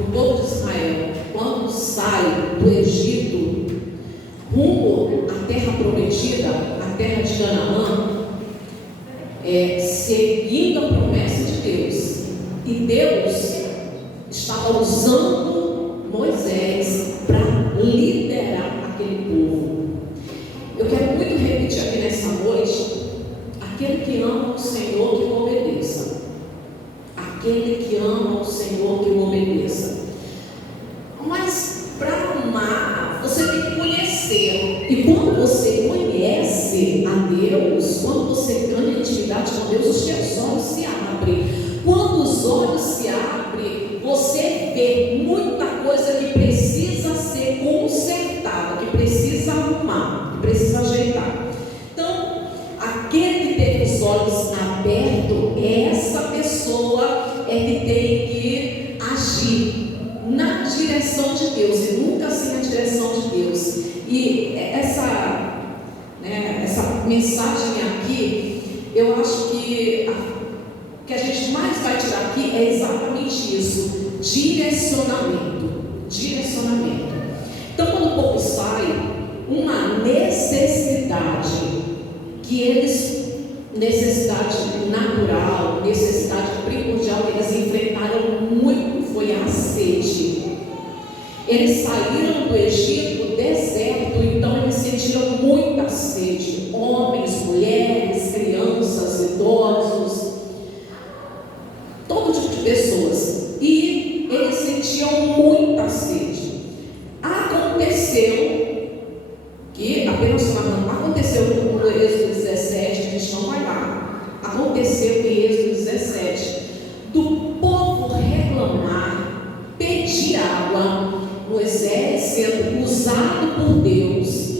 do povo de Israel, quando sai do Egito, rumo à terra prometida, a terra de Canaã, seguindo a promessa de Deus. E Deus estava usando Moisés para liderar aquele povo. Eu quero muito repetir aqui nessa noite: aquele que ama o Senhor, que o obedeça. Aquele que ama o Senhor, que o obedeça. Mas para amar, você tem que conhecer. E quando você conhece a Deus, quando você ganha intimidade com Deus, os teus olhos se abrem. Quando os olhos se abrem, você vê muita coisa que precisa ser consertada, que precisa arrumar, que precisa ajeitar. Então, aquele que teve os olhos abertos, essa pessoa é que tem que agir na direção de Deus e nunca assim na direção de Deus. E essa mensagem aqui, eu acho que a gente mais vai tirar aqui é exatamente isso: direcionamento. Então, quando o povo sai, uma necessidade natural, necessidade primordial que eles enfrentaram muito foi a sede. Eles saíram do Egito deserto, então eles sentiram muita sede. Homens, mulheres, crianças, idosos, todo tipo de pessoas. E eles sentiam muita sede. Aconteceu que, apenas falando, aconteceu no Êxodo 17, a gente não vai lá. Aconteceu em Êxodo 17, do povo reclamar, pedir água. Moisés sendo usado por Deus.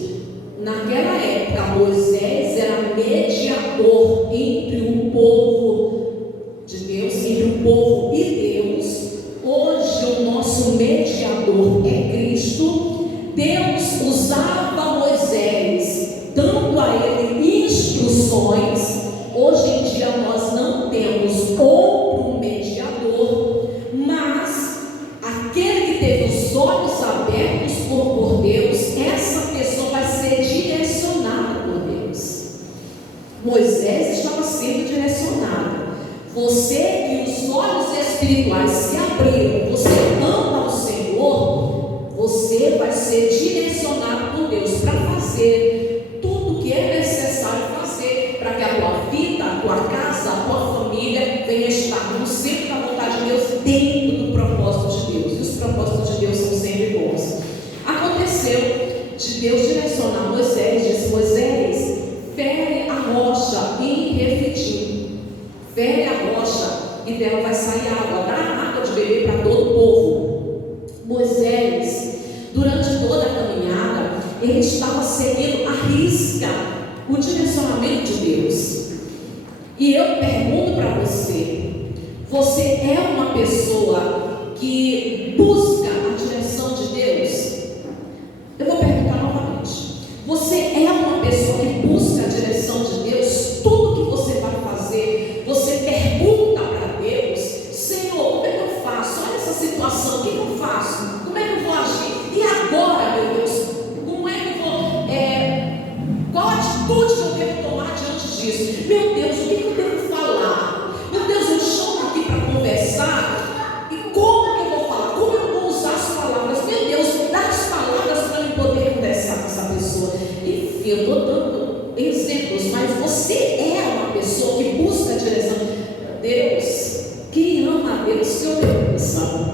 Naquela época, Moisés era mediador entre o povo de Deus, entre o povo e Deus. Hoje o nosso mediador é Cristo. Deus usava Moisés, dando a ele instruções. Hoje em dia nós não temos outro mediador, mas aquele que teve os olhos abertos por Deus, essa pessoa vai ser direcionada por Deus. Moisés estava sendo direcionado. Você que os olhos espirituais se abriram, você ama o Senhor, você vai ser direcionado por Deus para fazer tudo o que é necessário fazer para que a tua vida, a tua casa, a tua família venha estar no centro da vontade de Deus, dentro do propósito de Deus. E os propósitos de Deus são sempre bons. Aconteceu de Deus direcionar Moisés, disse: Moisés, fere a rocha em Refidim, fere a rocha e dela vai sair água, dá água de beber para todo o povo. Moisés, durante toda a caminhada, ele estava seguindo à risca o direcionamento de Deus. E eu pergunto para você: você é uma pessoa que busca a direção de Deus? Eu vou perguntar novamente: você é uma pessoa que busca a direção de Deus? Tudo que você vai fazer, você pergunta para Deus: Senhor, como é que eu faço? Olha essa situação, o que eu faço? Como é que eu vou agir? E agora, meu Deus, como é que eu vou, qual atitude que eu devo tomar diante disso? Meu Deus, o que eu devo falar? Meu Deus, eu chamo aqui para conversar, e como que eu vou falar? Como eu vou usar as palavras? Meu Deus, dá as palavras para eu poder conversar com essa pessoa. Enfim, eu estou dando exemplos, mas você é uma pessoa que busca a direção. Deus, quem ama a Deus, que obedeça.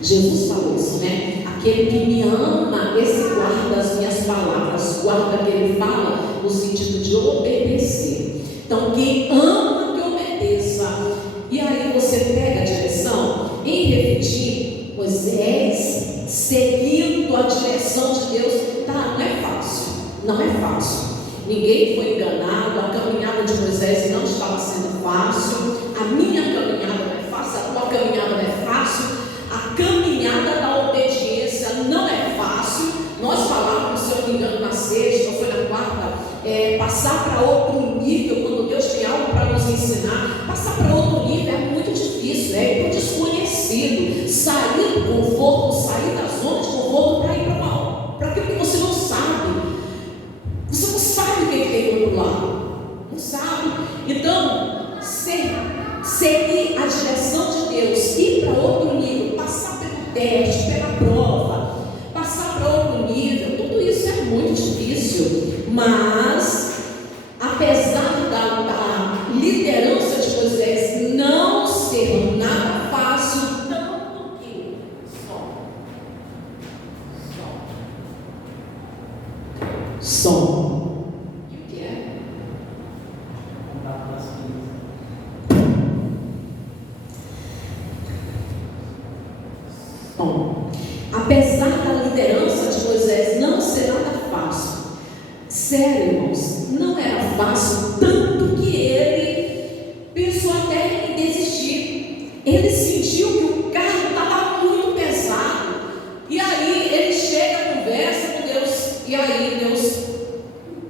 Jesus falou isso, né? Aquele que me ama, esse guarda as minhas palavras, guarda o que ele fala, no sentido de obedecer. Então, quem ama, que obedeça. E aí você pega a direção. Em Refidim, Moisés seguindo a direção de Deus, tá? Não é fácil, não é fácil. Ninguém foi enganado. A caminhada de Moisés não estava sendo fácil. A minha caminhada não é fácil, a tua caminhada não é fácil. A caminhada da obediência não é fácil. Nós falávamos, se eu não me engano, na sexta ou foi na quarta, passar para outro nível, quando Deus tem algo para nos ensinar, passar para outro nível é muito difícil, é desconhecido. liderança de Moisés não ser nada fácil, tanto que som. E o que é? Bom, apesar da liderança de Moisés não ser nada fácil, sério, irmãos, não era fácil, tanto que ele pensou até em desistir. Ele sentiu que o carro estava muito pesado, e aí ele chega, conversa com Deus, e aí Deus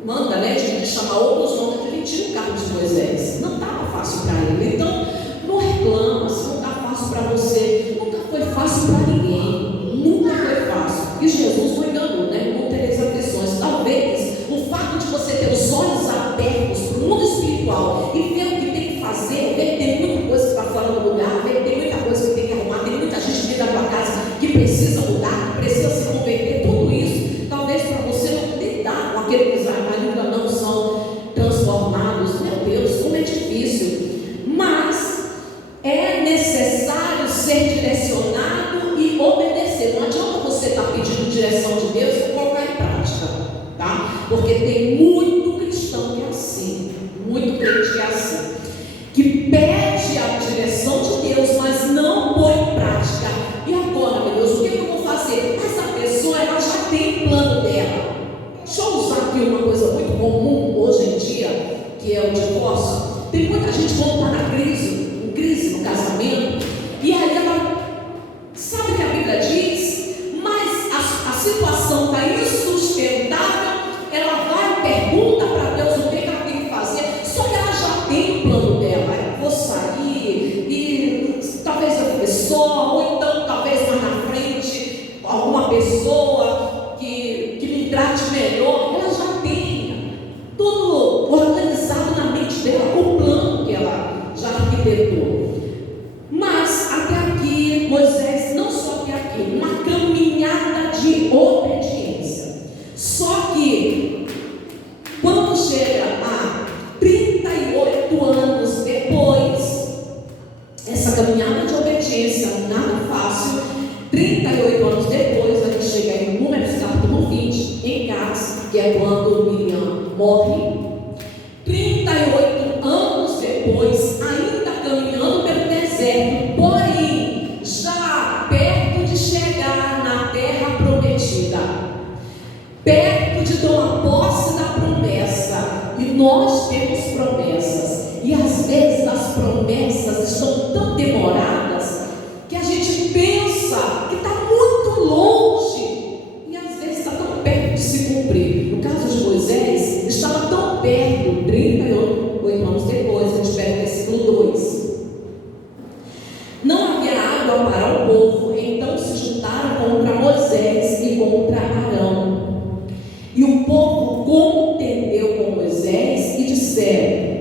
manda, de chamar outros homens para dividir o carro de Moisés. Não estava fácil para ele. Então, não reclama se não está fácil para você. Nunca foi fácil para ninguém. Nunca foi fácil. E Jesus não enganou, Não tereis aflições. Talvez o fato de você ter os olhos abertos para o mundo espiritual e ver o que tem que fazer, ver que tem muita coisa que está fora do lugar, ver que tem muita coisa que tem que arrumar, tem muita gente dentro da tua casa que precisa mudar, que precisa se converter, tudo isso, talvez para você não lidar com aquele que ainda não são transformados. Meu Deus, como é difícil. Mas é necessário ser direcionado e obedecer. Não adianta você estar pedindo direção de Deus e colocar em prática, tá? Porque tem muito cristão que é assim, muito crente que é assim, que pede a direção de Deus, mas não põe em prática. E agora, meu Deus, o que eu vou fazer? Essa pessoa, ela já tem plano dela. Deixa eu usar aqui uma coisa muito comum hoje em dia, que é o divórcio. Tem muita gente que está na crise no casamento, e aí ela sabe o que a Bíblia diz, mas a situação está insustentável, ela vai e pergunta para Deus o que ela tem que fazer, só que ela já tem o plano dela. Eu vou sair e talvez eu fique só, ou então talvez mais na frente alguma pessoa que me trate melhor. Ela já tem tudo organizado na mente dela, o plano que ela já arquitetou. Mas até aqui, Moisés, não só até aqui, uma caminhada de obediência. Só que quando chega a 38 anos depois, essa caminhada de obediência, nada fácil. 38 anos depois, a gente chega em Números capítulo 20, em Cádiz, que é quando Miriam morre. 38 anos depois, ainda caminhando pelo deserto, porém já perto de chegar na terra prometida, perto de tomar posse da promessa. E nós temos promessas, e às vezes as promessas estão tão demoradas que a gente pensa que está muito longe, e às vezes está tão perto de se cumprir. No caso de Moisés, estava tão perto. 38 anos depois, a gente pega o versículo 2. Não havia água para o povo, então se juntaram contra Moisés e contra Arão. E o povo contendeu com Moisés e disseram: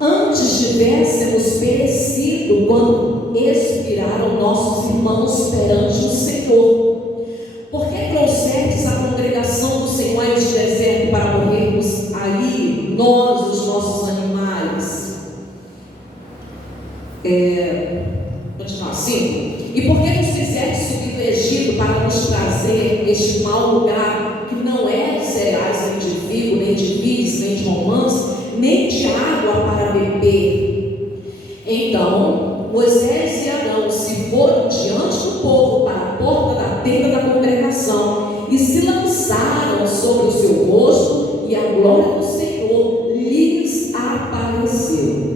antes tivéssemos perecido quando expiraram nossos irmãos perante o Senhor. Por que trouxestes a congregação do Senhor a este deserto para morrermos ali, nós, os nossos animais? Continuar assim. E por que nos fizeste subir do Egito para nos trazer este mau lugar, que não é de cereais, nem de trigo, nem de vides, nem de romãs, nem de água para beber? Então Moisés e Arão se foram diante do povo para a porta da tenda da congregação e se lançaram sobre o seu rosto, e a glória do Senhor lhes apareceu.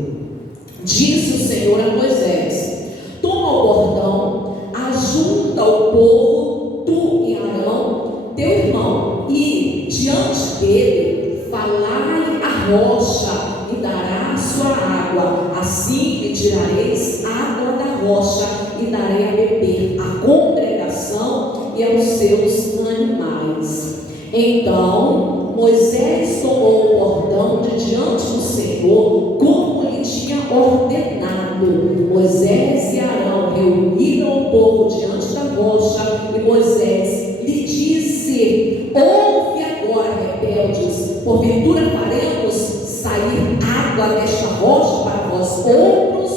Disse o Senhor a Moisés: toma o bordão, ajunta o povo, tu e Arão, teu irmão, e diante dele falai a rocha, e dará a sua água. Assim lhe tirareis água da rocha, e darei a beber à congregação e aos seus animais. Então Moisés tomou o bordão de diante do Senhor, como lhe tinha ordenado. Moisés e Arão reuniram o povo diante da rocha, e Moisés lhe disse: ouve agora, rebeldes, porventura faremos sair água água desta rocha para vós outros?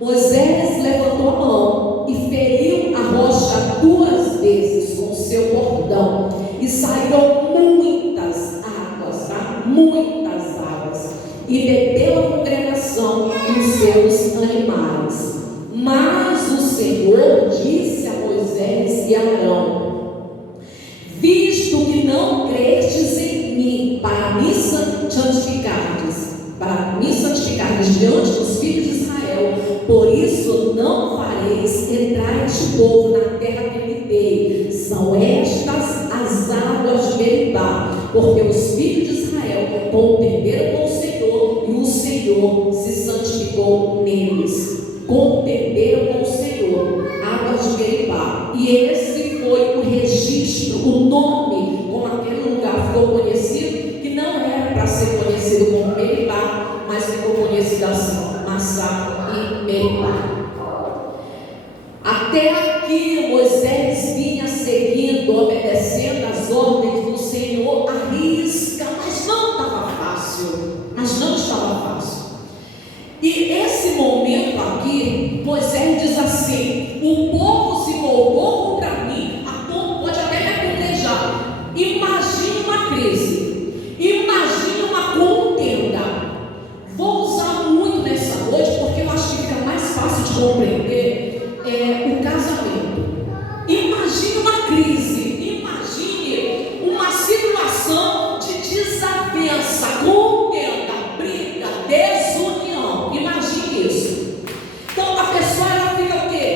Moisés levantou a mão e feriu a rocha 2 vezes com seu bordão, e saíram muitas águas, tá? Muitas águas, e bebeu a congregação e os seus animais. Mas o Senhor disse a Moisés e a Arão: visto que não crestes em mim para me santificardes diante dos filhos de Israel, por isso não fareis entrar este povo na terra que lhe dei. São estas as águas de Meribá, porque os filhos de Israel contenderam com o Senhor, e o Senhor se santificou neles. Contenderam com o Senhor, águas de Meribá. E esse foi o registro, o nome como aquele lugar ficou conhecido, que não era para ser conhecido como Meribá, mas ficou conhecido assim, Massá e Meribá. Até aqui Moisés vinha seguindo, obedecendo as ordens do Senhor à risca, mas não estava fácil. E esse momento aqui, Moisés diz assim: o povo se voltou contra mim, a ponto pode até me apedrejar. Imagine uma crise, imagine uma contenda. Vou usar muito nessa noite, porque eu acho que fica mais fácil de compreender o casamento. Imagine uma crise, imagine uma situação de desavença, contenda, briga, desunião. Imagine isso. Então a pessoa ela fica o quê?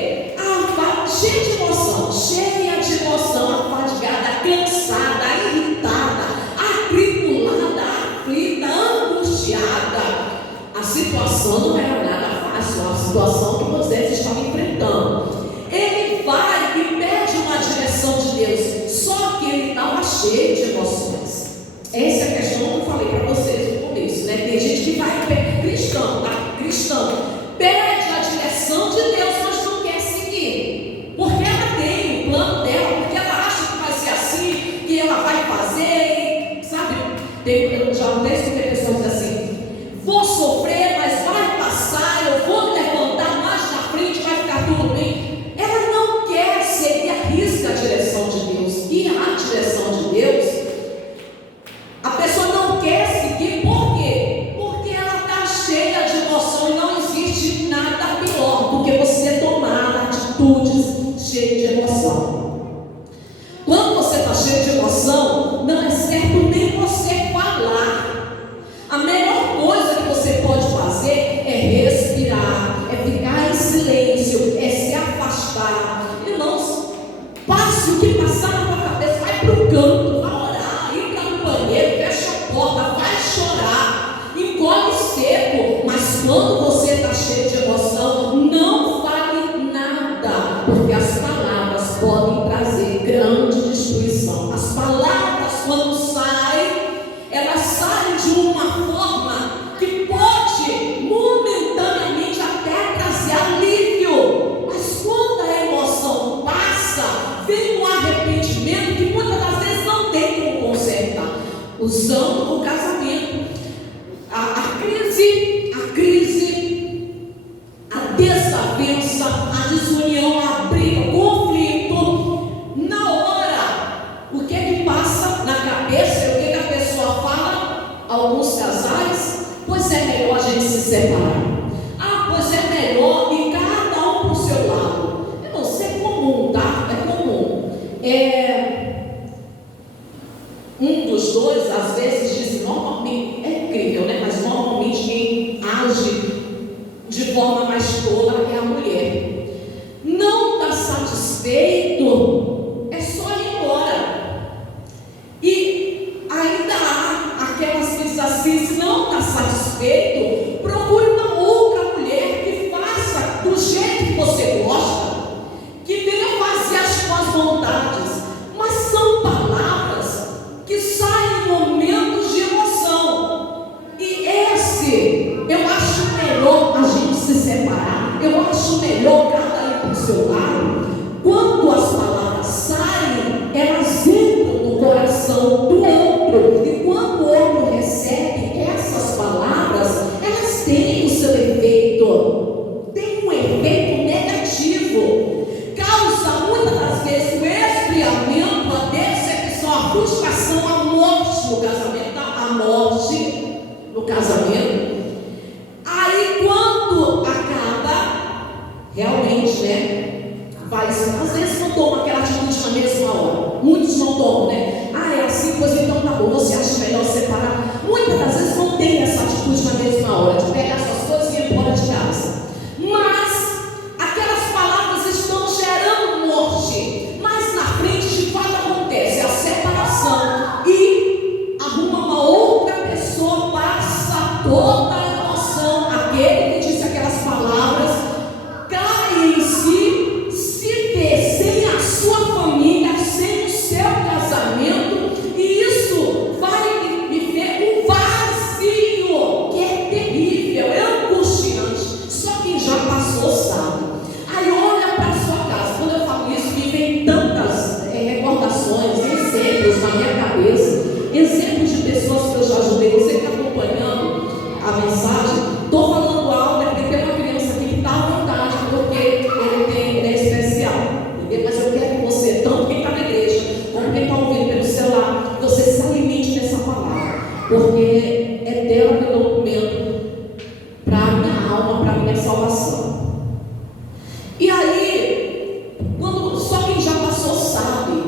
Cheia de emoção, afadigada, cansada, irritada, atribulada, aflita, angustiada. A situação não era nada fácil, a situação que Moisés estava enfrentando. Ele vai e pede uma direção de Deus, só que ele estava cheio de emoções. Essa é a questão que eu falei para vocês no começo, né? Tem gente que vai, cristão, pede a direção de Deus, mas não quer seguir, porque ela tem o plano dela, porque ela acha que vai ser assim, que ela vai fazer, sabe? Eu já até escutei pessoas dizendo assim: vou sofrer, mas vai passar, eu vou me levantar mais na frente, vai ficar tudo bem. Ela não quer seguir a risca a direção de Deus, e a direção de Deus, a pessoa não quer seguir. Por quê? Porque ela está cheia de emoção, e não existe nada pior do que você tomar atitudes cheias de emoção. Quando você está cheio de emoção, não é certo nem você falar. A melhor coisa que você pode fazer é respirar, é ficar em silêncio, é se afastar. Irmãos, passe o que passar na tua cabeça, vai para o canto, vai orar, entra no banheiro, fecha a porta, vai chorar, engole seco. Mas quando você está cheio de emoção, não fale nada, porque as palavras podem trazer grande destruição. As palavras, quando saem, elas saem de uma forma que pode momentaneamente até trazer alívio, mas quando a emoção passa, vem um arrependimento que muitas das vezes não tem como consertar. Usando o casamento, a crise, a desavença, a desunião, a briga, o conflito, na hora, o que é que passa na cabeça, o que é que a pessoa fala? Alguns casais: pois é melhor a gente se separar. Pois é melhor ir cada um para o seu lado. Eu não sei, é comum, tá? É comum. Um dos dois, às vezes, diz normalmente, é incrível, né? Mas normalmente quem age de forma mais tola é a mulher. Não está satisfeito, é só ir embora. E ainda há aquelas que dizem assim: se não está satisfeito, procure uma outra mulher que faça do jeito que você gosta, que venha fazer as suas vontades. Mas são palavras que saem em momentos de emoção. E eu acho melhor a gente se separar, eu acho melhor cada um para o seu lado. Quando as palavras saem, elas entram no coração do outro, e quando o outro recebe essas palavras, realmente, né? Às vezes não toma aquela atitude na mesma hora. Muitos não tomam, né? Ah, é assim, pois então tá bom, você acha melhor separar. Muitas das vezes não tem essa atitude na mesma hora, de pegar suas coisas e ir embora de casa. Mas aquelas palavras estão gerando morte. Mas na frente, de fato, acontece a separação e arruma uma outra pessoa, passa toda a emoção. Aquele que disse aquelas palavras cai em si, se vê sem a sua família, sem o seu casamento, e isso vai viver um vazio que é terrível, é angustiante. Só quem já passou sabe. Aí olha para a sua casa. Quando eu falo isso, me vem tantas recordações, exemplos na minha cabeça, exemplos de pessoas que eu já ajudei. Você que está acompanhando a mensagem, estou falando algo, porque tem uma criança aqui que está à vontade, porque ele é especial, entendeu? Mas eu quero que você, tanto quem está na igreja, como quem está ouvindo pelo celular, que você se alimente dessa palavra, porque é dela que eu documento para a minha alma, para a minha salvação. E aí, quando só quem já passou sabe,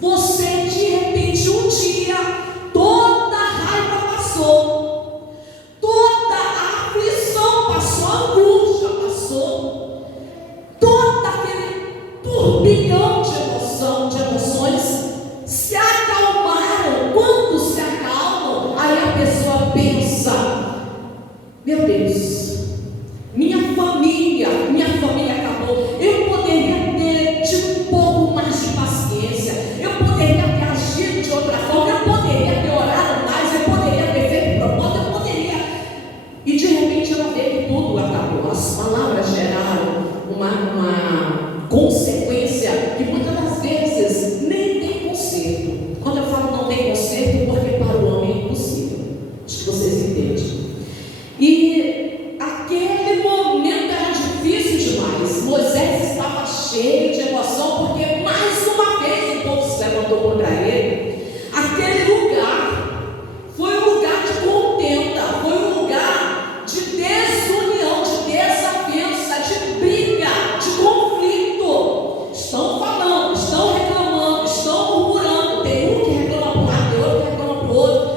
você de repente um dia, toda a raiva passou, toda a aflição passou, a angústia passou, todo aquele turbilhão de emoções se acalmaram. Quando se acalmam, aí a pessoa pensa: meu Deus, minha família acabou. Eu poderia ter tido um pouco mais de paciência, eu poderia ter agido de outra forma, eu poderia ter orado mais, eu poderia ter feito propósito, eu poderia. E de repente ela vê que tudo acabou. As palavras geraram uma consequência que muitas das vezes nem tem conserto. Quando eu falo não tem conserto, porque para o homem é impossível. Acho que vocês entendem. E aquele momento era difícil demais. Moisés estava cheio de emoção, porque mais uma vez o povo se levantou contra ele. Aquele lugar foi um lugar de contenda, foi um lugar de desunião, de desavença, de briga, de conflito. Estão falando, estão reclamando, estão murmurando. Tem um que reclama para um lado, tem outro que reclama para o outro.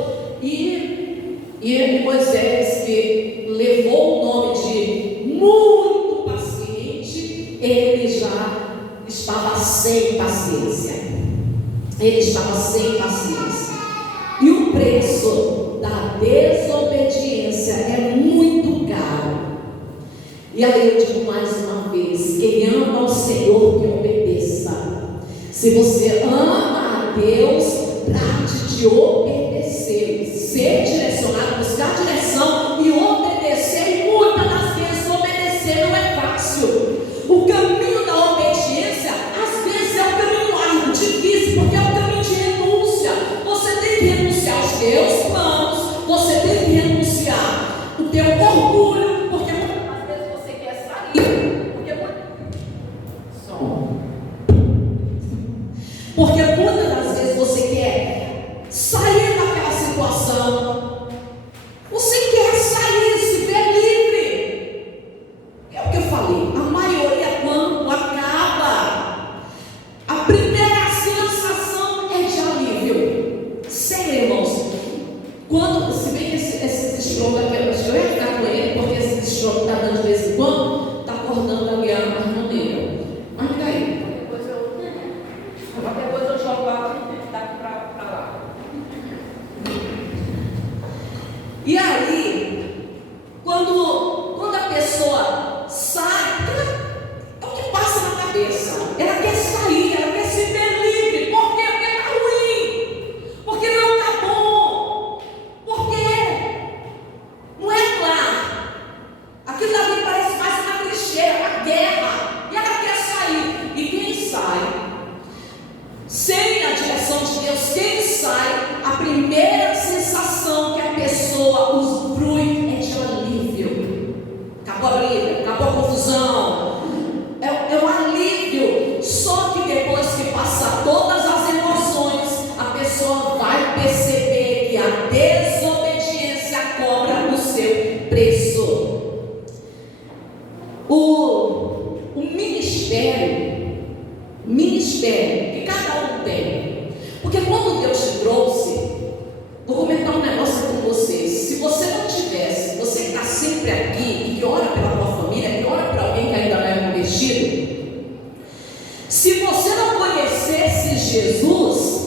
E Moisés, que levou o nome de muito paciente, ele já estava sem paciência. Ele estava sem paciência. E o preço da desobediência é muito caro. E aí eu digo mais uma vez: quem ama ao Senhor, que obedeça. Se você ama a Deus, trate de obedecer, ser direcionado, buscar direção e obedecer. E muitas das vezes obedecer não é fácil. O caminho da obediência às vezes é um caminho árduo, difícil, porque é um caminho de renúncia. Você tem que renunciar aos teus planos, você tem que renunciar o teu orgulho, porque muitas das vezes você quer sair, porque muitas das vezes você quer sair daquela situação, você quer sair, se ver livre. É o que eu falei, a maioria, quando acaba, a primeira sensação é de alívio. Sério, irmãos, quando, se bem que esse estrondo aqui, eu acho que eu ia ficar com ele, porque esse estrondo está dando de vez em quando, está acordando a minha irmã negra. Mas fica aí. Depois eu jogo daqui para lá. E aí, quando a pessoa sai, é o que passa na cabeça. Ela quer sair, ela quer se ver livre. Por quê? Porque está ruim, porque não está bom, porque não é claro. Aquilo ali parece mais uma trincheira, a guerra, e ela quer sair. E quem sai sem a direção de Deus, quem sai, a primeira sensação que a pessoa usufrui é de alívio. Acabou a briga, acabou a confusão, é um alívio. Só que depois que passa todas as emoções, a pessoa vai perceber que a desobediência cobra o seu preço. O sempre aqui, que ora pela tua família, que ora por alguém que ainda não é convertido, se você não conhecesse Jesus,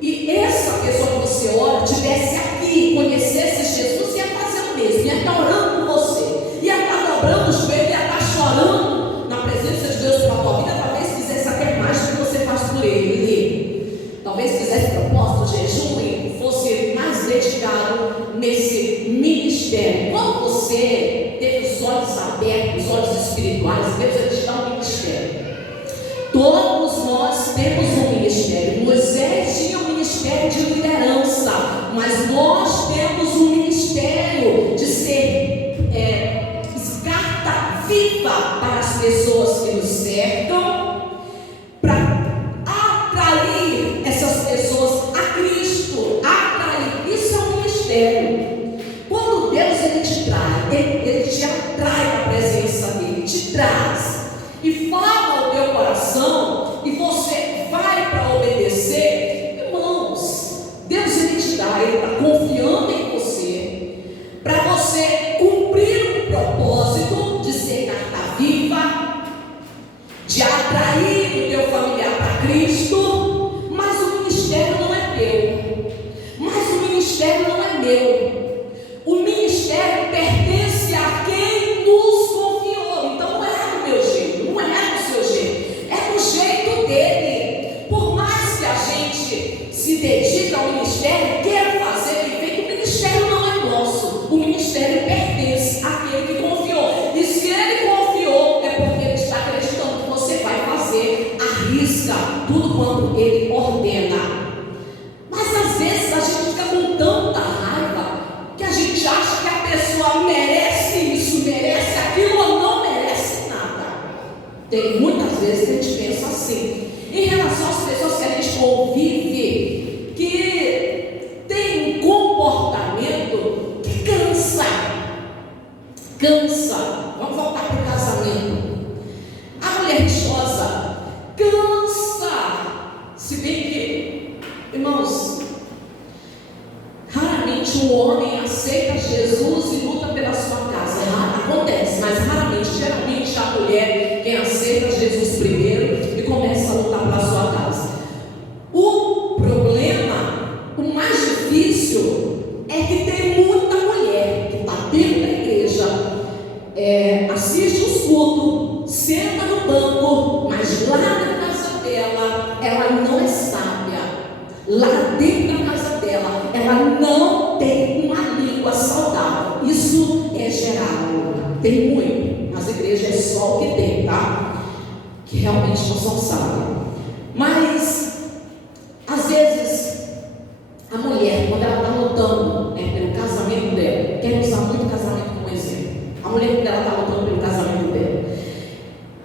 e essa pessoa que você ora estivesse aqui, conhecesse Jesus, ia fazer o mesmo, ia estar orando por você, ia estar dobrando os joelhos, ia estar chorando na presença de Deus pela tua vida, talvez quisesse até mais do que você faz por ele, talvez quisesse propósito, jejum, e fosse mais dedicado nesse ministério. Quando você teve os olhos abertos, os olhos espirituais, Deus vai te dar um ministério. Todos nós temos um ministério. Moisés tinha um ministério de liderança, mas nós temos um ministério de ser carta viva para as pessoas que nos cercam, para atrair essas pessoas a Cristo. Atrair, isso é um ministério. Quando Deus ele te traz, ele te atrai para a presença dele, te traz e fala ao teu coração, e você vai para obedecer. Irmãos, Deus ele te dá, ele está confiando em você, para você cumprir o propósito de ser carta viva, de atrair o teu familiar para Cristo. Mas o ministério não é teu, mas o ministério não é meu. O ministério pertence a quem nos confiou. Então não é do meu jeito, não é do seu jeito, é do jeito dele. Por mais que a gente se dedique ao ministério, queira fazer bem feito, o ministério não é nosso. O ministério pertence àquele que confiou. E se ele confiou, é porque ele está acreditando que você vai fazer à risca tudo quanto ele ordena. Mas às vezes a gente fica com tanta raiva que a gente acha que a pessoa merece isso, merece aquilo, ou não merece nada. Tem muitas vezes que a gente pensa assim, em relação às pessoas que a gente convive, que tem um comportamento que cansa. Vamos voltar para o casamento. A mulher rixosa cansa. Se bem que, irmãos, raramente um homem aceita Jesus e luta pela sua casa. Acontece, mas raramente, geralmente a mulher quem aceita Jesus primeiro e começa a lutar pela sua casa. O problema, o mais difícil, é que tem muita mulher que está dentro da igreja, assiste os cultos, senta no banco, mas lá na casa dela, ela não é sábia. Lá dentro da casa dela, ela não tem uma língua saudável. Isso é geral, tem muito. Nas igrejas é só o que tem, tá? Que realmente não são sábios. Mas às vezes a mulher, quando ela está lutando pelo casamento dela, quero usar muito o casamento como exemplo. A mulher, quando ela está lutando pelo casamento dela,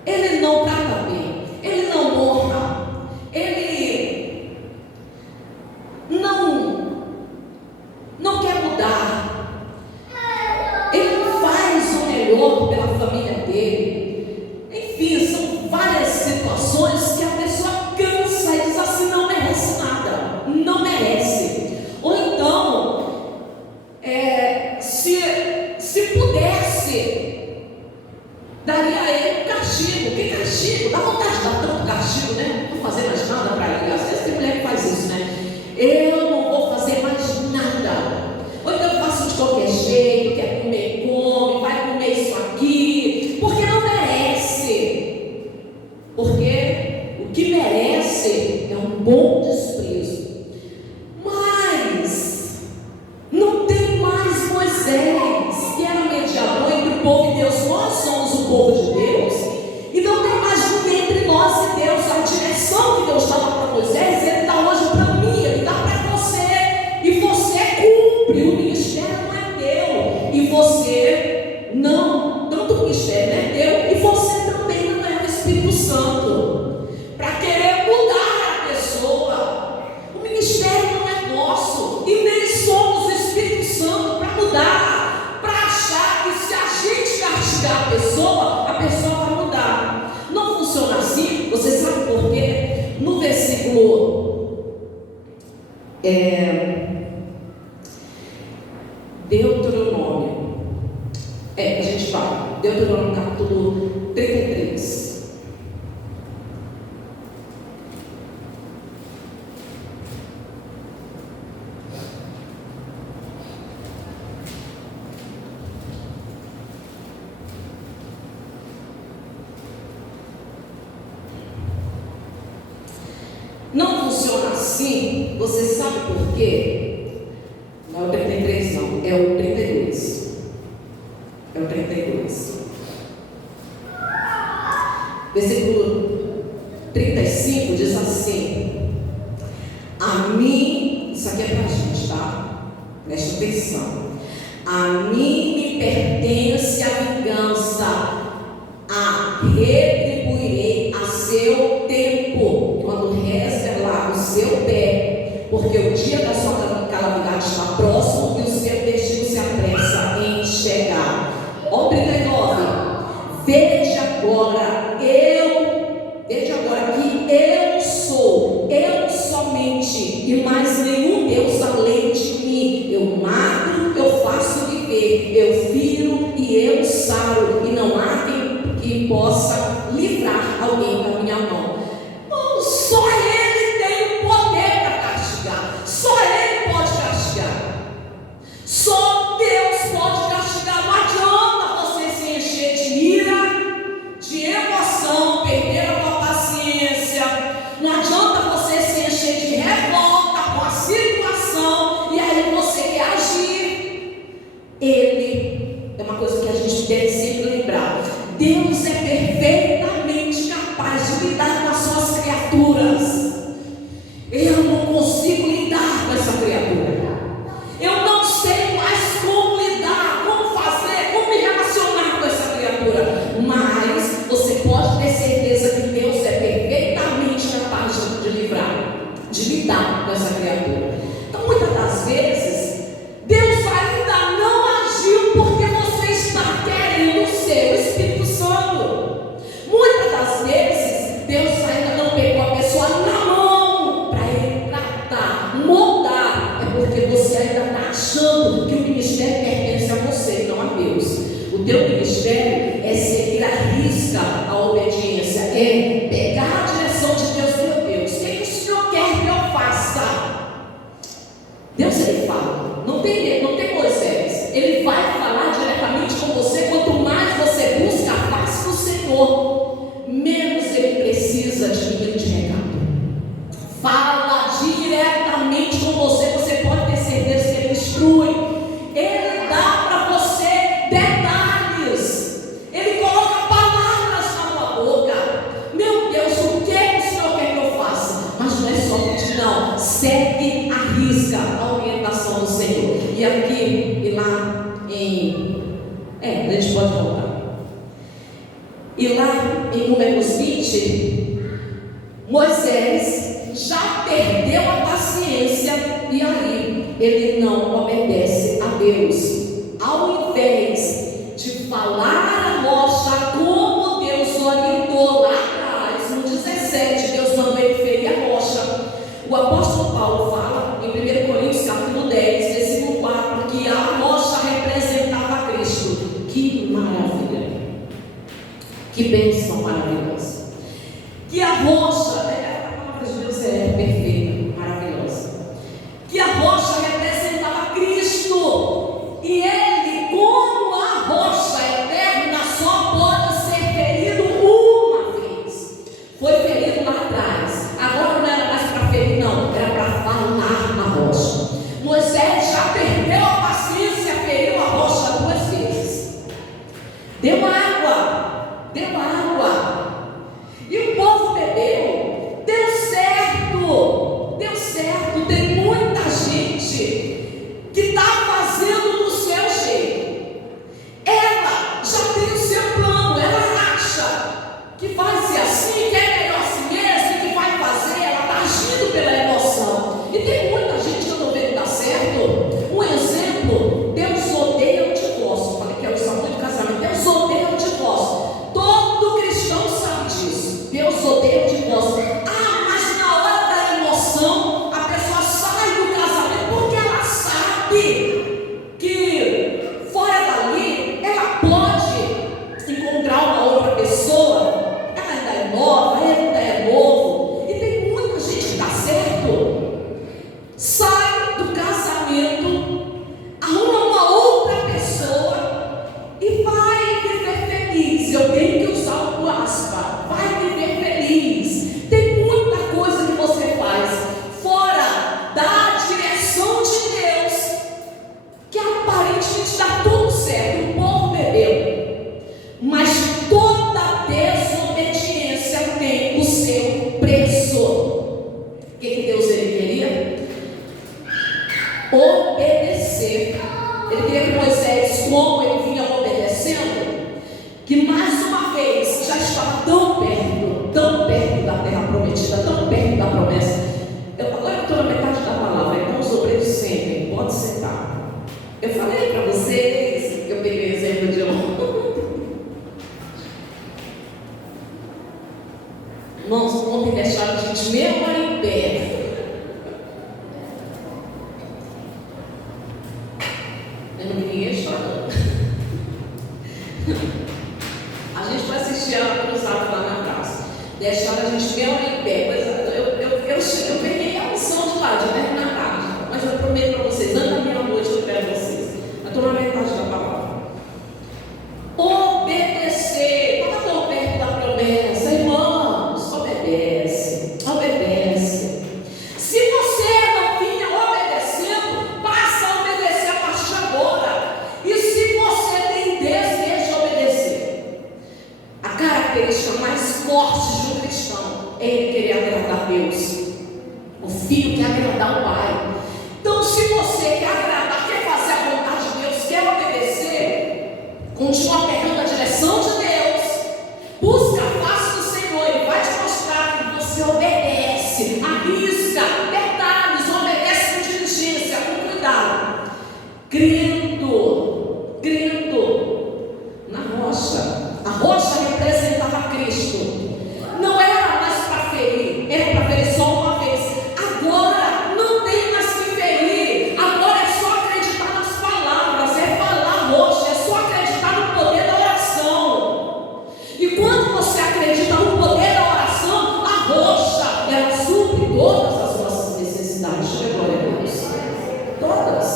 ele não trata bem, ele não honra, ele não quer mudar, ele não faz o melhor pela família dele. Enfim, são várias situações que a pessoa cansa e diz assim, não merece nada, não merece. Ou então, se pudesse, daria a ele um castigo. Que castigo? Dá vontade de dar tanto castigo, né? Não fazer mais nada para ele. Às vezes tem mulher que faz isso, né? Eu não vou fazer mais nada. Ou então eu faço de qualquer jeito, quer comer, come, vai comer isso aqui, porque não merece. Porque o que merece é um bom desprezo. Mas não tem mais Moisés, que era mediador entre o povo e Deus. Nós somos o povo de Deus, e não tem mais ninguém entre nós e Deus. A direção que Deus dava para Moisés, ele dá hoje para mim, ele dá para você, e você cumpre. O ministério não é teu, e você não, tanto o ministério não é teu, e você também não é o Espírito Santo para querer mudar a pessoa. O ministério não é nosso, e nem somos o Espírito Santo para mudar, para achar que se a gente castigar a pessoa vai mudar. Não funciona assim. Você sabe por quê? No versículo Deuteronômio A gente vai. Deuteronômio capítulo 33. Não funciona assim, você sabe por quê? Não é o 33 não, é o 32. É o 32. Versículo 35 diz assim: a mim, isso aqui é pra gente, tá? Preste atenção. A mim me pertence a vingança, a retribuirei a seu tempo, quando resvelar o seu pé, porque o dia da sua calamidade está próximo e o seu destino se apressa em chegar. Ó 39, veja agora que eu sou, eu somente, e mais nenhum Deus além de mim. Eu mato, eu faço viver, eu firo e eu saro, e não há quem possa livrar alguém da minha mão. Não, só Ele tem o poder para castigar, só Ele pode castigar, só Deus pode castigar. Não adianta você se encher de ira, de emoção, perder a tua paciência, não adianta você se encher de revolta com a situação e aí você quer agir. Ele é uma coisa que a gente deve sempre lembrar: Deus é perfeitamente capaz de lidar com as suas criaturas. Eu não consigo lidar com essa criatura, eu não sei mais como lidar, como fazer, como me relacionar com essa criatura, mas você pode ter certeza que Deus é perfeitamente capaz de livrar, de lidar com essa criatura. Então, muitas das vezes, Deus ainda não agiu porque você está querendo o seu Espírito Santo. Muitas das vezes, Deus ainda não pegou a pessoa na mão para Ele tratar, moldar. É porque você ainda está achando que o ministério pertence a você e não a Deus. O teu ministério é seguir à risca a obediência, é pegar a direção de Deus. Meu Deus, o que o Senhor quer que eu faça? Deus, Ele fala, não tem Moisés, Ele vai falar diretamente com você. Quanto mais você busca a paz do Senhor, menos Ele precisa de ninguém de recado. Fala diretamente com você, você pode ter certeza que Ele instrui, Ele dá para você detalhes, Ele coloca palavras na tua boca. Meu Deus, o que o Senhor quer que eu faça? Mas não é só pedir, não. Segue a risca a orientação do Senhor. E aqui e lá a gente pode voltar. E lá em Números 20, Moisés já perdeu a paciência e aí ele não obedece a Deus. Ao invés de falar a rocha como Deus orientou lá atrás, no 17, Deus mandou ele ferir a rocha. O apóstolo Paulo fala em 1 Coríntios capítulo 10, versículo 4, que a rocha representava Cristo. Que maravilha! Que bênção maravilhosa! Que a rocha, a palavra de Deus é perfeita, maravilhosa. Que a rocha representava Cristo, e Ele, como a rocha eterna, só pode ser ferido uma vez. Foi ferido lá atrás, agora não era mais para ferir, não, era para falar na rocha. Moisés já perdeu a paciência, feriu a rocha 2 vezes. Deu água, e o povo bebeu. Deu certo. Tem muita gente que está fazendo do seu jeito. Ela já tem o seu plano, ela acha que vai ser assim, que é melhor assim mesmo, que vai fazer, ela está agindo pela emoção. E tem muita gente que eu estou vendo dar certo. Um exemplo: Deus odeia o divórcio. Falei que é o sabor de casamento. Deus odeia o divórcio. Todo cristão gente mesmo em pé. Eu não vi ninguém chorando. A gente vai assistir ela cruzada lá na praça. Deixaram a gente mesmo em pé. Eu peguei a missão de lá, de terminar a tarde. Mas eu prometo para vocês, antes da meia-noite eu quero vocês. Eu estou na metade da palavra. Obedecer. Quando eu estou perto da promessa, irmãos, obedece. Obedece. Se você não vinha obedecendo, passa a obedecer a partir de agora. E se você tem desejo de obedecer, a característica mais forte de um cristão é ele querer agradar a Deus. O filho quer agradar o pai. Então, se você quer agradar, quer fazer a vontade de Deus, quer obedecer, continua pegando a direção de Deus, busca a face do Senhor. Ele vai te mostrar que você obedece, arrisca, detalhes, obedece com diligência, com cuidado, crendo na rocha. A rocha representava Cristo. Não era mais para ferir, era para ferir só uma vez. Agora não tem mais que ferir. Agora é só acreditar nas palavras, é falar rocha, é só acreditar no poder da oração. E quando você acredita no poder da oração, a rocha, ela supre todas as nossas necessidades. Glória a Deus. Todas.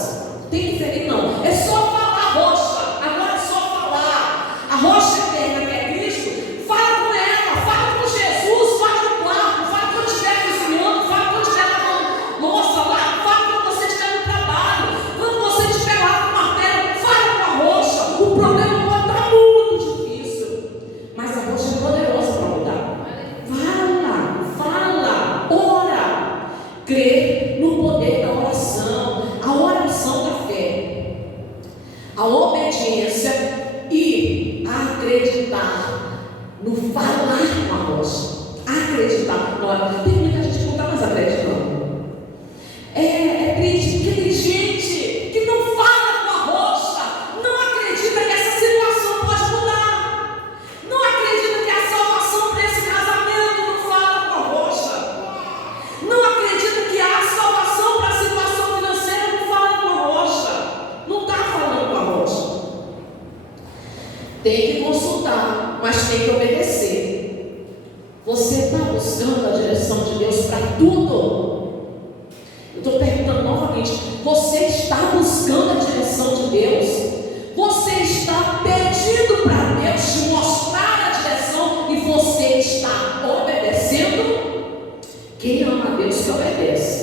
Tem que ferir não. É só falar rocha. Agora é só falar. A rocha eterna que é Cristo, fala com ela, fala com Jesus, fala no quarto, fala quando estiver cozinhando, fala quando estiver lavando louça lá, fala quando você estiver no trabalho, quando você estiver lá com o martelo, fala com a rocha. O problema pode estar muito difícil, mas a rocha é poderosa para mudar. Fala, ora, crer no poder da oração, a oração da fé, a obediência e acreditar no falar com a rocha. Acreditar. Olha, tem muita gente que não está mais acreditando. É triste, porque tem gente que não fala com a rocha, não acredita que essa situação pode mudar, não acredita que a salvação para esse casamento não fala com a rocha, não acredita que há salvação para a situação financeira não fala com a rocha, não está falando com a rocha. Tem que consultar, mas tem que obedecer. Você está buscando a direção de Deus para tudo? Eu estou perguntando novamente. Você está buscando a direção de Deus? Você está pedindo para Deus te mostrar a direção e você está obedecendo? Quem ama a Deus que obedece.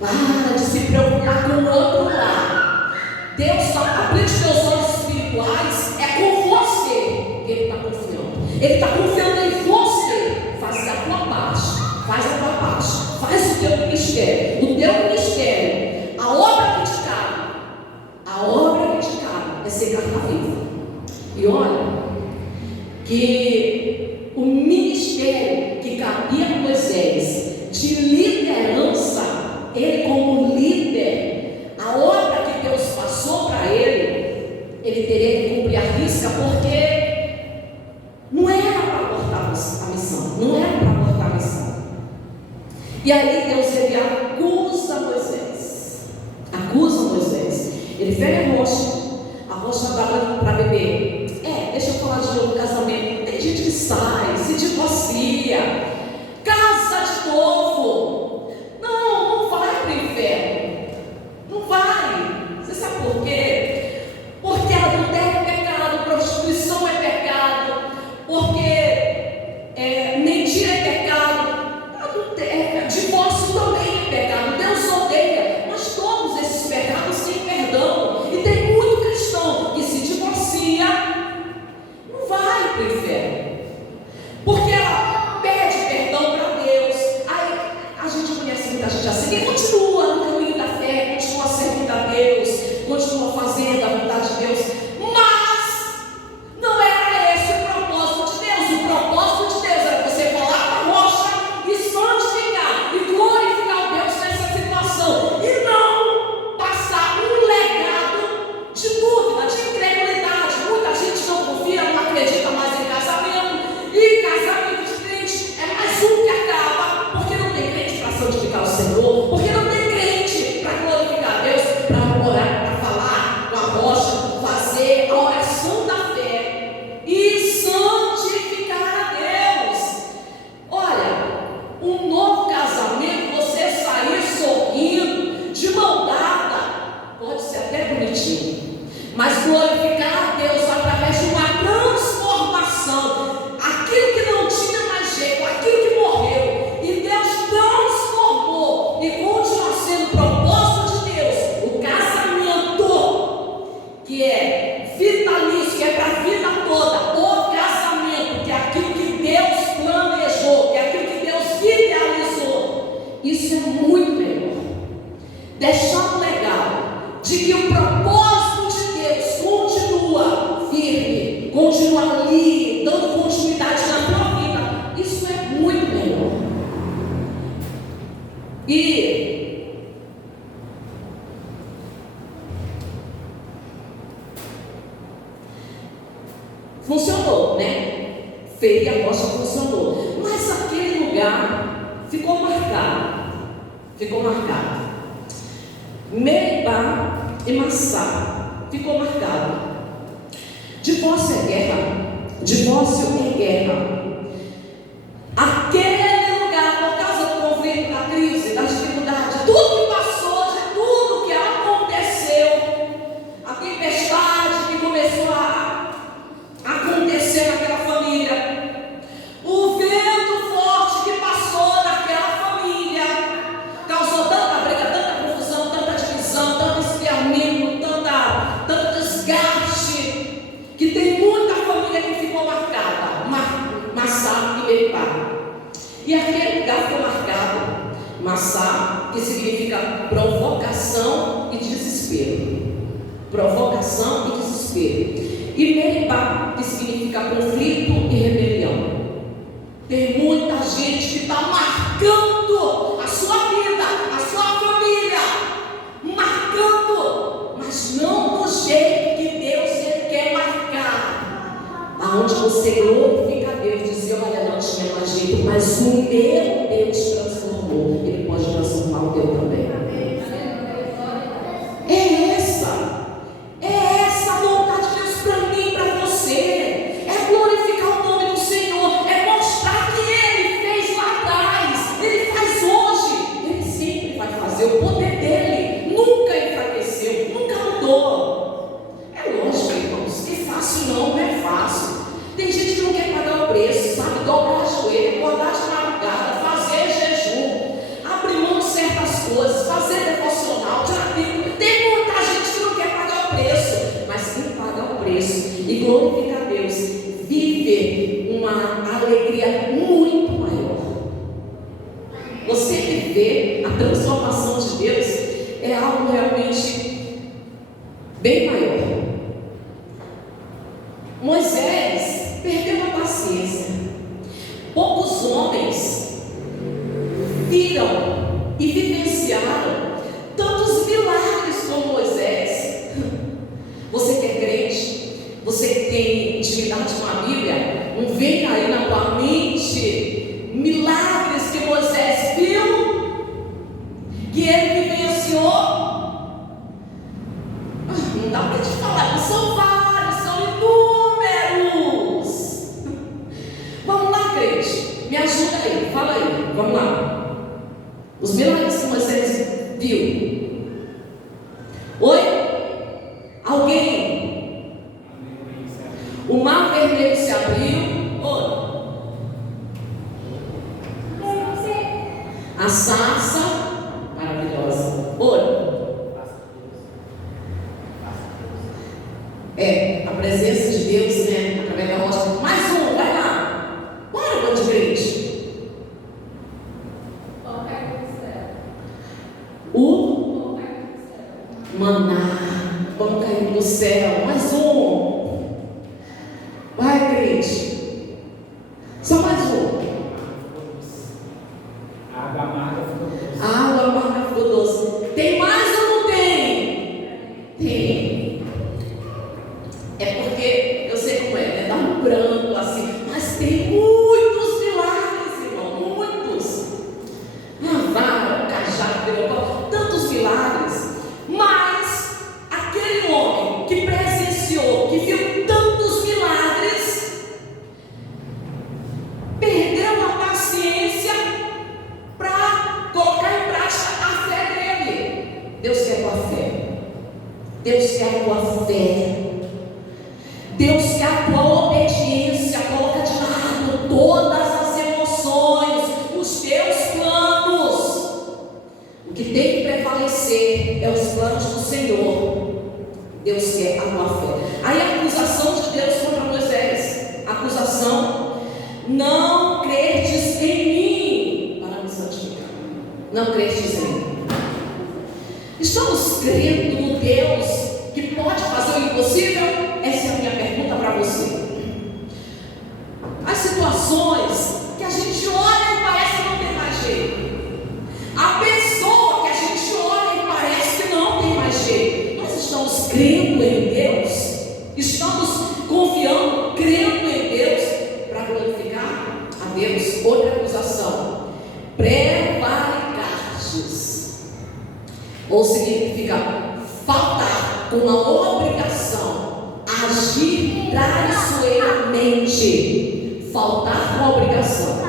Para de se preocupar com o outro lado. Deus está abrindo os teus olhos espirituais. É com você que Ele está confiando. Ele está confiando em você. Faz a tua parte. Faz a tua parte. Faz o teu ministério. O teu ministério. A obra que te cabe. A obra que te cabe é ser carta viva. E olha, que o ministério que cabia a Moisés de liderança, ele como líder, a obra que Deus passou para ele teria que cumprir a risca, porque não era para abortar a missão, não era para abortar a missão. E aí Deus ele acusa Moisés, ele fere a rocha dava para beber. Deixa eu falar de novo, casamento, tem gente que sai, se divorcia, casa de novo, não vai para o inferno, não vai. Você sabe por quê? Porque adultério é pecado, prostituição é pecado, porque mentira é pecado, divórcio também é pecado. continua ali, dando continuidade na tua vida, isso é muito melhor. E funcionou, né? Feira e a rocha funcionou, mas aquele lugar ficou marcado. Meribá e Massá ficou marcado. Divórcio é guerra. Aquele lugar, por causa do conflito, da crise, da dificuldade, tudo que passou, de tudo que aconteceu, a tempestade que começou a acontecer naquela família, o vento forte que passou naquela família, causou tanta briga, tanta confusão, tanta divisão, tanto esfriamento, tanto desgaste, que tem muita família que ficou marcada, Massá e Meribá. E aquele lugar ficou marcado, Massá, que significa provocação e desespero. E Meribá, que significa conflito e rebelião. Tem muita gente que está marcando a sua vida, a sua família, mas não do jeito que Deus quer marcar. Aonde você glorifica a Deus, dizia: olha, não tinha mais jeito, mas o meu Deus transformou. Ele pode transformar o teu também. É essa a vontade de Deus para mim, para você. É glorificar o nome do Senhor, é mostrar que Ele fez lá atrás, Ele faz hoje, Ele sempre vai fazer. O poder dEle nunca enfraqueceu, nunca mudou. É lógico, irmãos, que fácil não é fácil. Tem gente que não quer pagar o preço, sabe? Dobrar a joelho, acordar de madrugada, fazer jejum, abrir mão de certas coisas, fazer devocional, terapia. Tem muita gente que não quer pagar o preço, mas quem paga o preço e glorifica a Deus, vive uma alegria muito maior. Você viver a transformação de Deus é algo realmente bem maior. Moisés perdeu a paciência. Poucos homens viram e vivenciaram tantos milagres como Moisés. Você que é crente, você que tem intimidade com a Bíblia, não vem aí na tua mente milagres que Moisés viu, que ele vivenciou. Não dá para te falar, mas são vários, são inúmeros. Vamos lá, crente, me ajuda aí, fala aí, vamos lá. Os milagres que Moisés viu. Oi? Alguém? O mar vermelho se abriu. Oi? A sarça maravilhosa. Oi? A presença de Deus, né? Através da rocha. Mais um, vai lá. Bora, bando de crente. O maná, pão caindo do céu. Mais um. Vai, crente. Só mais um. A água amarga ficou doce. A água amarga ficou doce. Tem mais ou não tem? Tem. É porque eu sei como é, né? Dá um branco assim. Mas tem muitos milagres, irmão. Muitos. Uma vara, um cajado, tantos milagres. Mas aquele homem que presenciou, que viu tantos milagres, perdeu a paciência para colocar em prática a fé dele. Deus quer a tua fé. Deus quer a tua fé. Deus quer a tua obediência. Coloca de lado todas as emoções, os teus planos. O que tem que prevalecer é os planos do Senhor. Deus quer a tua fé. Aí a acusação de Deus contra Moisés. Acusação: não credes em mim para me santificar. Não credes em mim. Estamos crendo no Deus que pode fazer o impossível? Essa é a minha pergunta para você. ou significa faltar com a obrigação, agir traiçoeiramente, faltar com a obrigação.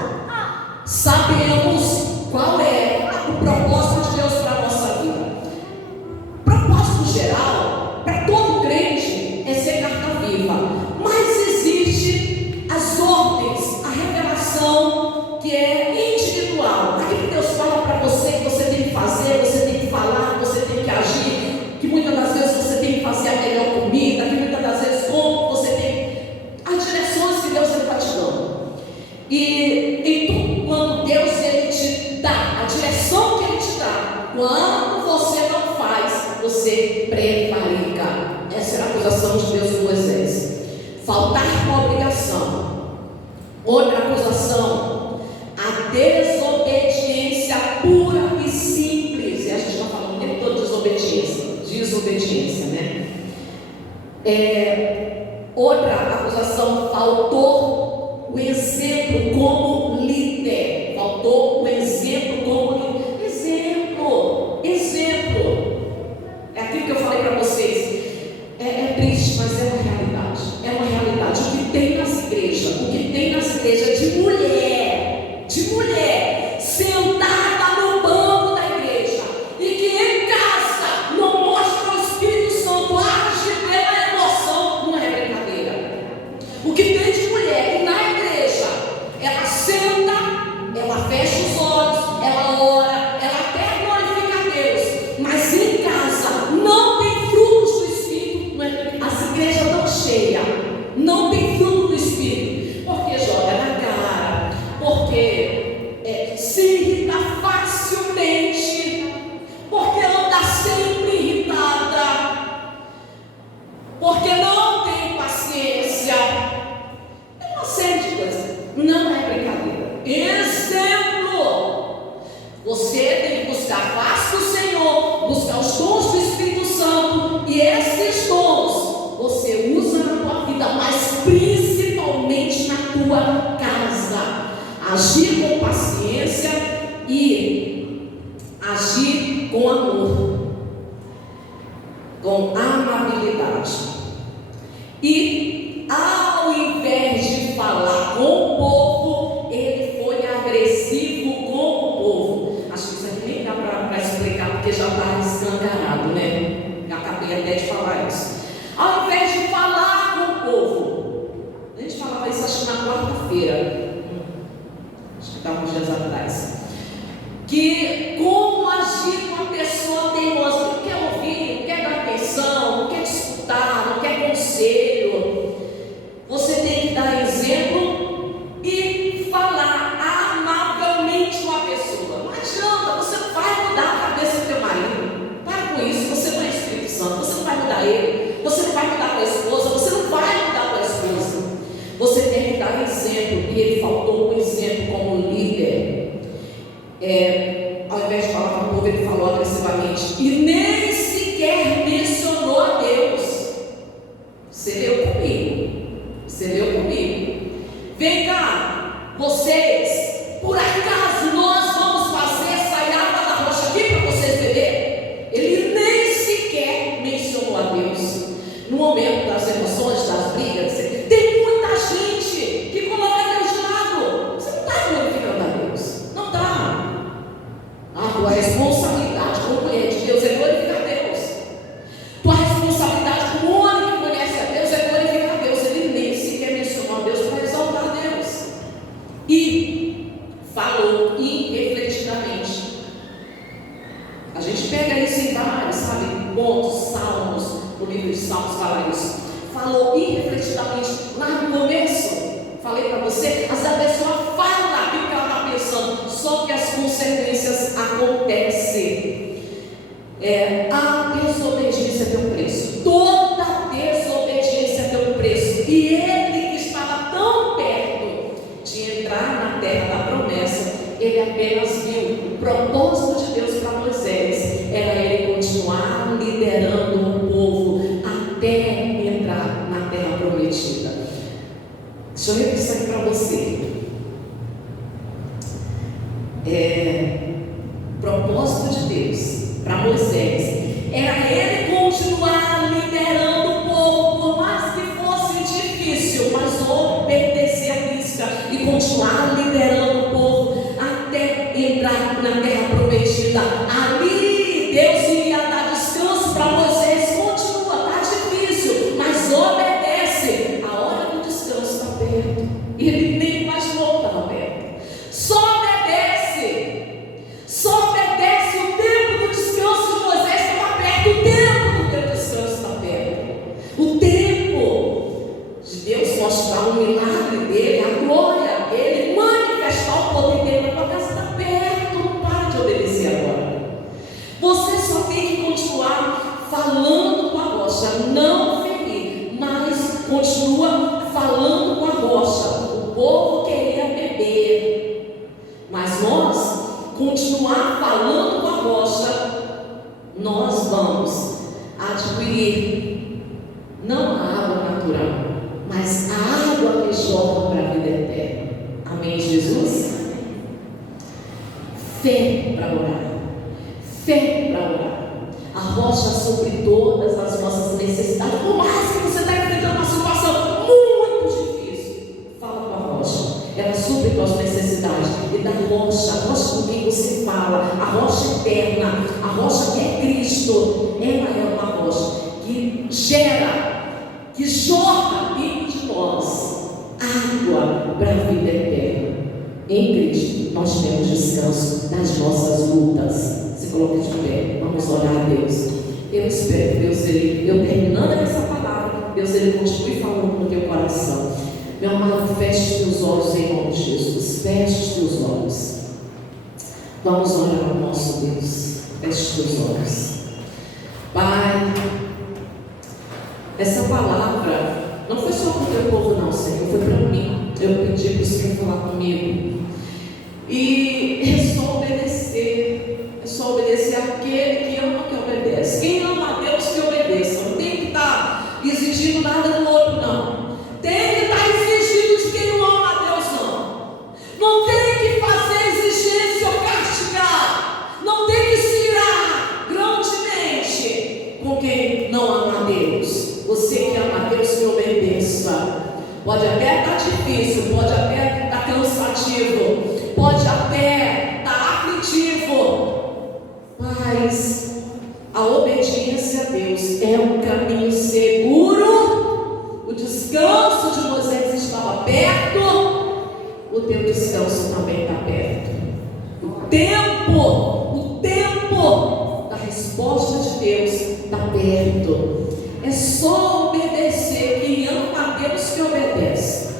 Sabemos qual é o propósito de Deus para a nossa vida. Propósito geral, para todo crente, é ser carta viva. Mas existe as ordens, a revelação que é individual. Aquilo que Deus fala para você, que você tem que fazer, você tem que falar, você tem que agir, que muitas das vezes você tem que fazer a melhor comida, que muitas das vezes como você tem as direções que Deus está te dando. E então, quando Deus ele te dá a direção que Ele te dá, quando você não faz, você prevarica. Essa era a acusação de Deus com Moisés. Faltar com a obrigação. Outra acusação, a desobediência pura e simples. E a gente está falando o tempo todo de desobediência, né? Outra acusação, faltou o exemplo como líder. Faltou o exemplo como líder. Exemplo. É aquilo que eu falei para vocês. É triste, mas é uma realidade. É uma realidade. O que tem nas igrejas de mulher sentada no banco da igreja e que em casa não mostra o Espírito Santo, age pela emoção, não é brincadeira. O que tem de mulher que na igreja ela senta, ela fecha os olhos, ela ora, ela até glorifica a Deus, mas em casa não tem frutos do Espírito. As igrejas estão cheias, não tem fruto do Espírito, porque joga na cara, porque se irrita facilmente, porque anda sempre irritada, porque não tem paciência. É uma série de coisas. Não é brincadeira. Exemplo. Você tem que buscar a face do Senhor, buscar os dons do Espírito Santo, e esses dons você usa na tua vida, mas principalmente na tua casa. Agir com paciência e agir com amor, com amabilidade. E ao invés de falar com o povo, ele foi agressivo com o povo. Acho que isso aqui nem dá para explicar, porque já está escancarado, né? Já acabei até de falar isso. Ao invés de falar com o povo, a gente falava isso acho que na quarta-feira, acho que estava uns dias atrás, que como agir com a pessoa teimosa, que não quer ouvir, não quer dar atenção, não quer disputar, não quer conselho. Você tem que dar exemplo e falar amavelmente com a pessoa. Não adianta, você não vai mudar a cabeça do teu marido. Para com isso, você não é Espírito Santo, você não vai mudar ele, você não vai mudar com a esposa, você não vai mudar com a esposa. Você tem que dar exemplo, e ele faltou um exemplo como líder. Ao invés de falar com o povo, ele falou agressivamente e nem sequer mencionou a Deus. Você leu comigo. Vem cá, vocês, por acaso nós vamos fazer essa água da rocha aqui para vocês beberem? Ele nem sequer mencionou a Deus. No momento das emoções, das brigas, tem muita gente que coloca Deus de lado. Você não está glorificando a Deus, não está. A tua responsabilidade como mulher de Deus é glorificar a Deus. Tua responsabilidade como homem que conhece a Deus é glorificar a Deus. Ele nem sequer mencionou a Deus para exaltar a Deus. E falou irrefletidamente. A gente pega isso em vários, pontos, salmos, no livro de Salmos fala isso. Falou irrefletidamente. Lá no começo, falei para você, a pessoa fala aquilo que ela está pensando, só que as consequências acontecem. A desobediência tem um preço. Toda desobediência tem um preço. E ele que estava tão perto de entrar na terra da promessa, ele apenas viu o propósito de Deus para Moisés. Era ele continuar liderando o povo até entrar na terra prometida. Deixa eu repetir isso aqui para você. Propósito de Deus para Moisés era ele continuar liderando o povo, por mais que fosse difícil, mas obedecer a risca e continuar liderando o povo até entrar na terra prometida. Ali Deus iria dar descanso para Moisés. Continua, está difícil, mas obedece. A hora do descanso está perto. E ele nem imaginou que estava perto. Só obedece. Só obedece. O tempo do descanso de Moisés estava perto. O tempo do teu descanso está perto. O tempo de Deus mostrar o milagre dele, a glória dele, manifestar o poder dele na tua casa está perto. Não para de obedecer agora. Você só tem que continuar falando com a rocha, não ferir, mas continua falando com a rocha. O povo queria beber, mas nós continuar falando com a rocha, nós vamos adquirir não a água natural, mas a água que jorra para a vida eterna. Amém, Jesus? Fé para orar. Fé para orar. A rocha sobre todas as nossas necessidades. Por mais que você está enfrentando uma situação muito difícil, fala com a rocha. Ela supre tuas necessidades. E da rocha, a rocha com quem você fala, a rocha eterna, a rocha que é Cristo, ela é uma rocha que gera, que jorra dentro de nós água para a vida eterna. Em Cristo nós temos descanso nas nossas lutas. Se coloque de pé, vamos orar a Deus. Eu espero que Deus, eu terminando essa palavra, Deus ele continue falando no teu coração. Meu amado, feche os teus olhos em nome de Jesus. Feche os teus olhos. Vamos orar ao nosso Deus. Feche os teus olhos. Pai, essa palavra não foi só para o teu povo não, Senhor, foi para mim. Eu pedi para o Senhor falar comigo. E é só obedecer. É só obedecer àquele que ama, que obedece. Quem ama a Deus, que obedeça. Não tem que estar exigindo nada do outro, não. Tem que estar exigindo de quem não ama a Deus, não. Não tem que fazer exigência ou castigar. Não tem que se irar grandemente com quem não ama a Deus. Você que ama a Deus, que obedeça. Pode até estar difícil, pode até estar cansativo, pode até estar aflitivo, mas a obediência a Deus é um caminho seguro. O descanso de Moisés estava perto, o teu descanso também está perto. O tempo da resposta de Deus está perto. É só obedecer. Quem ama a Deus que obedece.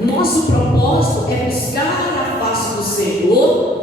Nosso propósito é buscar a face do Senhor